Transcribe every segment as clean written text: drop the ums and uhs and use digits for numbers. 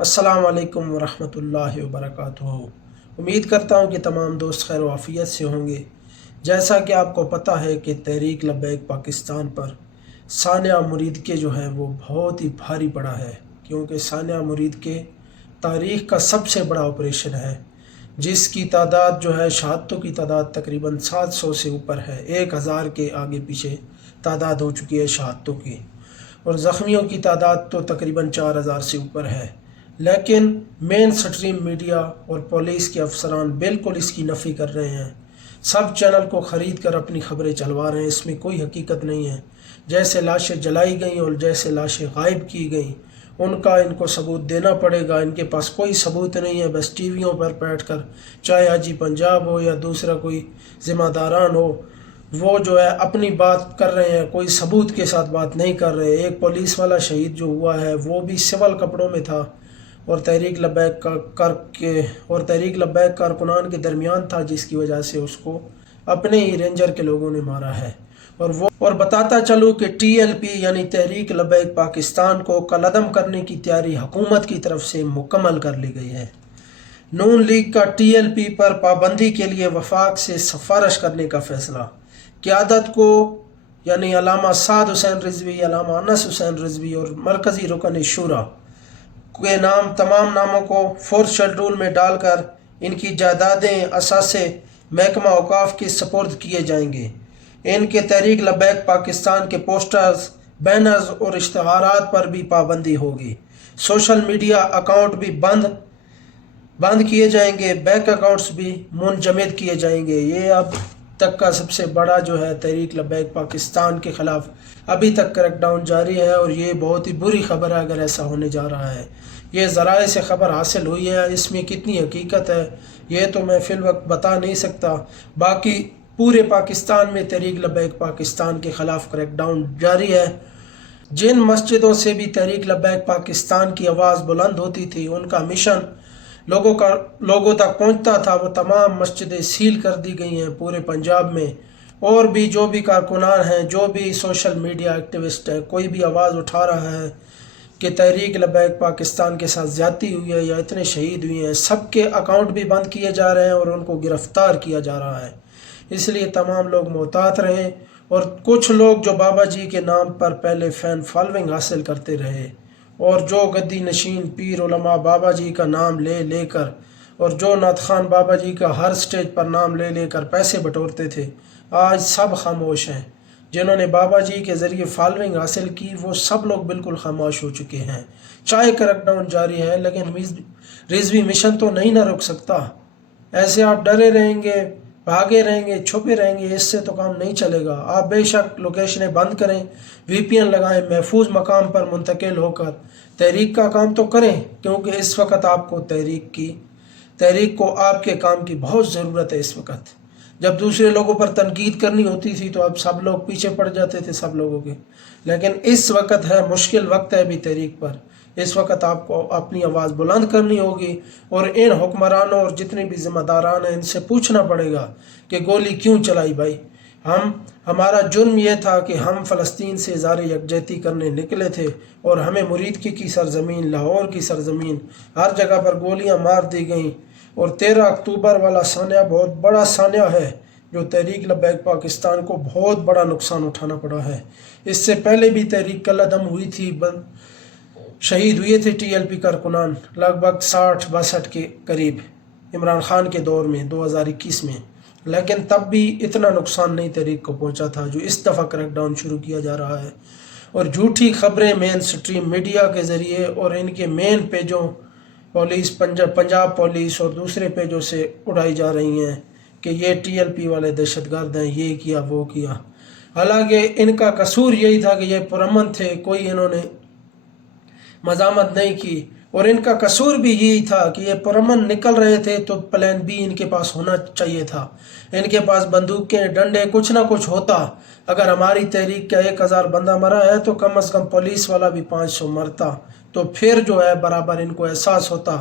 السلام علیکم ورحمۃ اللہ وبرکاتہ۔ امید کرتا ہوں کہ تمام دوست خیر و عافیت سے ہوں گے۔ جیسا کہ آپ کو پتہ ہے کہ تحریک لبیک پاکستان پر ثانیہ مرید کے جو ہے وہ بہت ہی بھاری پڑا ہے، کیونکہ ثانیہ مرید کے تاریخ کا سب سے بڑا آپریشن ہے، جس کی تعداد جو ہے شہادتوں کی تعداد تقریباً 700 سے اوپر ہے، 1000 کے آگے پیچھے تعداد ہو چکی ہے شہادتوں کی، اور زخمیوں کی تعداد تو تقریباً 4000 سے اوپر ہے۔ لیکن مین سٹریم میڈیا اور پولیس کے افسران بالکل اس کی نفی کر رہے ہیں، سب چینل کو خرید کر اپنی خبریں چلوا رہے ہیں، اس میں کوئی حقیقت نہیں ہے۔ جیسے لاشیں جلائی گئیں اور جیسے لاشیں غائب کی گئیں، ان کا ان کو ثبوت دینا پڑے گا۔ ان کے پاس کوئی ثبوت نہیں ہے، بس ٹی ویوں پر بیٹھ کر چاہے حاجی پنجاب ہو یا دوسرا کوئی ذمہ داران ہو، وہ جو ہے اپنی بات کر رہے ہیں، کوئی ثبوت کے ساتھ بات نہیں کر رہے۔ ایک پولیس والا شہید جو ہوا ہے وہ بھی سول کپڑوں میں تھا اور تحریک لبیک کارکنان کے درمیان تھا، جس کی وجہ سے اس کو اپنے ہی رینجر کے لوگوں نے مارا ہے۔ اور بتاتا چلوں کہ ٹی ایل پی یعنی تحریک لبیک پاکستان کو کالعدم کرنے کی تیاری حکومت کی طرف سے مکمل کر لی گئی ہے۔ نون لیگ کا ٹی ایل پی پر پابندی کے لیے وفاق سے سفارش کرنے کا فیصلہ، قیادت کو یعنی علامہ سعد حسین رضوی، علامہ انس حسین رضوی اور مرکزی رکن شورا کے نام، تمام ناموں کو فورتھ شیڈول میں ڈال کر ان کی جائیدادیں اثاثے محکمہ اوقاف کے سپرد کیے جائیں گے۔ ان کے تحریک لبیک پاکستان کے پوسٹرز، بینرز اور اشتہارات پر بھی پابندی ہوگی۔ سوشل میڈیا اکاؤنٹ بھی بند کیے جائیں گے، بینک اکاؤنٹس بھی منجمد کیے جائیں گے۔ یہ اب تک کا سب سے بڑا جو ہے تحریک لبیک پاکستان کے خلاف ابھی تک کریک ڈاؤن جاری ہے، اور یہ بہت ہی بری خبر ہے اگر ایسا ہونے جا رہا ہے۔ یہ ذرائع سے خبر حاصل ہوئی ہے، اس میں کتنی حقیقت ہے یہ تو میں فی الوقت بتا نہیں سکتا۔ باقی پورے پاکستان میں تحریک لبیک پاکستان کے خلاف کریک ڈاؤن جاری ہے۔ جن مسجدوں سے بھی تحریک لبیک پاکستان کی آواز بلند ہوتی تھی، ان کا مشن لوگوں تک پہنچتا تھا، وہ تمام مسجدیں سیل کر دی گئی ہیں پورے پنجاب میں۔ اور بھی جو بھی کارکنان ہیں، جو بھی سوشل میڈیا ایکٹیوسٹ ہے، کوئی بھی آواز اٹھا رہا ہے کہ تحریک لبیک پاکستان کے ساتھ زیادتی ہوئی ہے یا اتنے شہید ہوئے ہیں، سب کے اکاؤنٹ بھی بند کیے جا رہے ہیں اور ان کو گرفتار کیا جا رہا ہے۔ اس لیے تمام لوگ محتاط رہیں، اور کچھ لوگ جو بابا جی کے نام پر پہلے فین فالوئنگ حاصل کرتے رہے اور جو گدی نشین پیر علماء بابا جی کا نام لے کر اور جو نعت خوان بابا جی کا ہر سٹیج پر نام لے کر پیسے بٹورتے تھے، آج سب خاموش ہیں۔ جنہوں نے بابا جی کے ذریعے فالوئنگ حاصل کی، وہ سب لوگ بالکل خاموش ہو چکے ہیں۔ چاہے کریک ڈاؤن جاری ہے، لیکن رضوی مشن تو نہیں نہ رک سکتا۔ ایسے آپ ڈرے رہیں گے، بھاگے رہیں گے، چھپے رہیں گے، اس سے تو کام نہیں چلے گا۔ آپ بے شک لوکیشنیں بند کریں، وی پی این لگائیں، محفوظ مقام پر منتقل ہو کر تحریک کا کام تو کریں، کیونکہ اس وقت آپ کو تحریک کو آپ کے کام کی بہت ضرورت ہے۔ اس وقت جب دوسرے لوگوں پر تنقید کرنی ہوتی تھی تو اب سب لوگ پیچھے پڑ جاتے تھے سب لوگوں کے، لیکن اس وقت ہے، مشکل وقت ہے ابھی تحریک پر۔ اس وقت آپ کو اپنی آواز بلند کرنی ہوگی، اور ان حکمرانوں اور جتنے بھی ذمہ داران ہیں ان سے پوچھنا پڑے گا کہ گولی کیوں چلائی بھائی۔ ہمارا جرم یہ تھا کہ ہم فلسطین سے اظہار یکجہتی کرنے نکلے تھے، اور ہمیں مرید کی سرزمین، لاہور کی سرزمین، ہر جگہ پر گولیاں مار دی گئیں۔ اور 13 اکتوبر والا سانحہ بہت بڑا سانحہ ہے، جو تحریک لبیک پاکستان کو بہت بڑا نقصان اٹھانا پڑا ہے۔ اس سے پہلے بھی تحریک کالعدم ہوئی تھی، شہید ہوئے تھے ٹی ایل پی کارکنان لگ بھگ 60-62 کے قریب عمران خان کے دور میں 2021 میں، لیکن تب بھی اتنا نقصان نہیں تحریک کو پہنچا تھا جو اس دفعہ کریک ڈاؤن شروع کیا جا رہا ہے۔ اور جھوٹی خبریں مین سٹریم میڈیا کے ذریعے اور ان کے مین پیجوں پنجاب پولیس اور دوسرے پیجوں سے اڑائی جا رہی ہیں کہ یہ ٹی ایل پی والے دہشت گرد ہیں، یہ کیا وہ کیا۔ حالانکہ ان کا قصور یہی تھا کہ یہ پرامن تھے، کوئی انہوں نے مزاحمت نہیں کی، اور ان کا قصور بھی یہی تھا کہ یہ پرامن نکل رہے تھے تو پلان بی ان کے پاس ہونا چاہیے تھا۔ ان کے پاس بندوقیں، ڈنڈے، کچھ نہ کچھ ہوتا۔ اگر ہماری تحریک کا 1000 بندہ مرا ہے تو کم از کم پولیس والا بھی 500 مرتا، تو پھر جو ہے برابر ان کو احساس ہوتا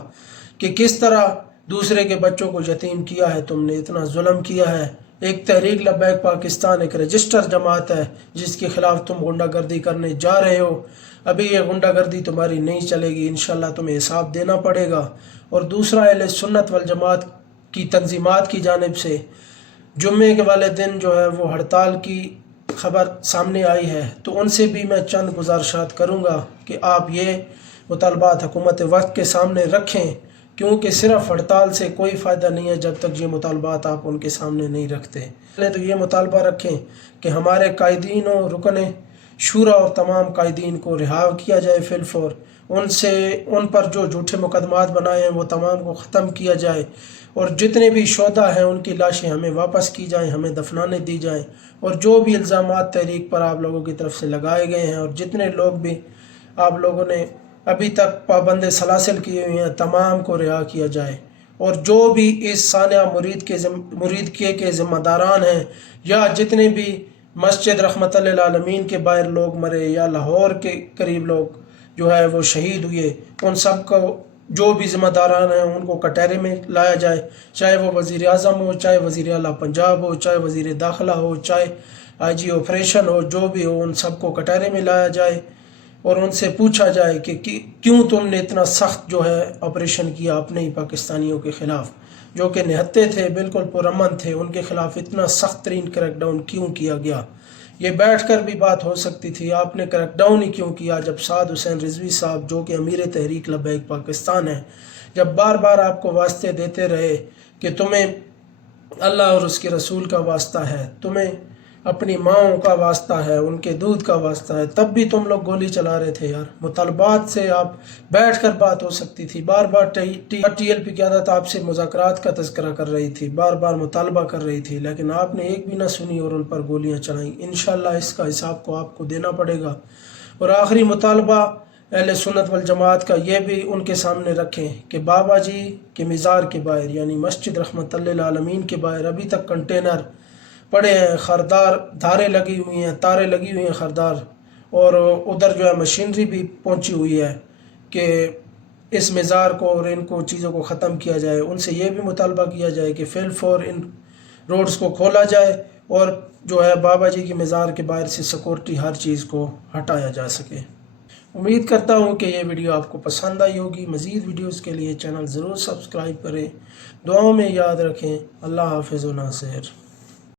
کہ کس طرح دوسرے کے بچوں کو یتیم کیا ہے، تم نے اتنا ظلم کیا ہے، ایک تحریک لبیک پاکستان ایک رجسٹر جماعت ہے جس کے خلاف تم غنڈہ گردی کرنے جا رہے ہو۔ ابھی یہ غنڈہ گردی تمہاری نہیں چلے گی، انشاءاللہ تمہیں حساب دینا پڑے گا۔ اور دوسرا، اہل سنت والجماعت کی تنظیمات کی جانب سے جمعے کے والے دن جو ہے وہ ہڑتال کی خبر سامنے آئی ہے، تو ان سے بھی میں چند گزارشات کروں گا کہ آپ یہ مطالبات حکومت وقت کے سامنے رکھیں، کیونکہ صرف ہڑتال سے کوئی فائدہ نہیں ہے جب تک یہ مطالبات آپ ان کے سامنے نہیں رکھتے۔ پہلے تو یہ مطالبہ رکھیں کہ ہمارے قائدین و رکن شورا اور تمام قائدین کو رہا کیا جائے فی الفور، ان پر جو جھوٹے مقدمات بنائے ہیں وہ تمام کو ختم کیا جائے، اور جتنے بھی شہداء ہیں ان کی لاشیں ہمیں واپس کی جائیں، ہمیں دفنانے دی جائیں، اور جو بھی الزامات تحریک پر آپ لوگوں کی طرف سے لگائے گئے ہیں اور جتنے لوگ بھی آپ لوگوں نے ابھی تک پابند سلاسل کیے ہوئے ہیں تمام کو رہا کیا جائے، اور جو بھی اس سانحہ مرید کے ذمہ داران ہیں یا جتنے بھی مسجد رحمت للعالمین کے باہر لوگ مرے یا لاہور کے قریب لوگ جو ہے وہ شہید ہوئے، ان سب کو جو بھی ذمہ داران ہیں ان کو کٹہرے میں لایا جائے، چاہے وہ وزیر اعظم ہو، چاہے وزیر اعلیٰ پنجاب ہو، چاہے وزیر داخلہ ہو، چاہے آئی جی آپریشن ہو، جو بھی ہو ان سب کو کٹہرے میں لایا جائے اور ان سے پوچھا جائے کہ کیوں تم نے اتنا سخت جو ہے آپریشن کیا اپنے ہی پاکستانیوں کے خلاف، جو کہ نہتے تھے، بالکل پرامن تھے، ان کے خلاف اتنا سخت ترین کریک ڈاؤن کیوں کیا گیا۔ یہ بیٹھ کر بھی بات ہو سکتی تھی، آپ نے کریک ڈاؤن ہی کیوں کیا جب سعد حسین رضوی صاحب جو کہ امیر تحریک لبیک پاکستان ہیں، جب بار بار آپ کو واسطے دیتے رہے کہ تمہیں اللہ اور اس کے رسول کا واسطہ ہے، تمہیں اپنی ماؤں کا واسطہ ہے، ان کے دودھ کا واسطہ ہے، تب بھی تم لوگ گولی چلا رہے تھے یار۔ مطالبات سے آپ بیٹھ کر بات ہو سکتی تھی، بار بار ٹی ایل پی قیادت آپ سے مذاکرات کا تذکرہ کر رہی تھی، بار بار مطالبہ کر رہی تھی، لیکن آپ نے ایک بھی نہ سنی اور ان پر گولیاں چلائیں۔ انشاءاللہ اس کا حساب کو آپ کو دینا پڑے گا۔ اور آخری مطالبہ اہل سنت والجماعت کا یہ بھی ان کے سامنے رکھیں کہ بابا جی کے مزار کے باہر یعنی مسجد رحمت للعالمین کے باہر ابھی تک کنٹینر پڑے ہیں، خردار دھاریں لگی ہوئی ہیں، تاریں لگی ہوئی ہیں خردار، اور ادھر جو ہے مشینری بھی پہنچی ہوئی ہے کہ اس مزار کو اور ان کو چیزوں کو ختم کیا جائے۔ ان سے یہ بھی مطالبہ کیا جائے کہ فی الفور ان روڈز کو کھولا جائے اور جو ہے بابا جی کی مزار کے باہر سے سیکورٹی ہر چیز کو ہٹایا جا سکے۔ امید کرتا ہوں کہ یہ ویڈیو آپ کو پسند آئی ہوگی۔ مزید ویڈیوز کے لیے چینل ضرور سبسکرائب کریں، دعاؤں میں یاد رکھیں۔ اللہ حافظ و ناصر۔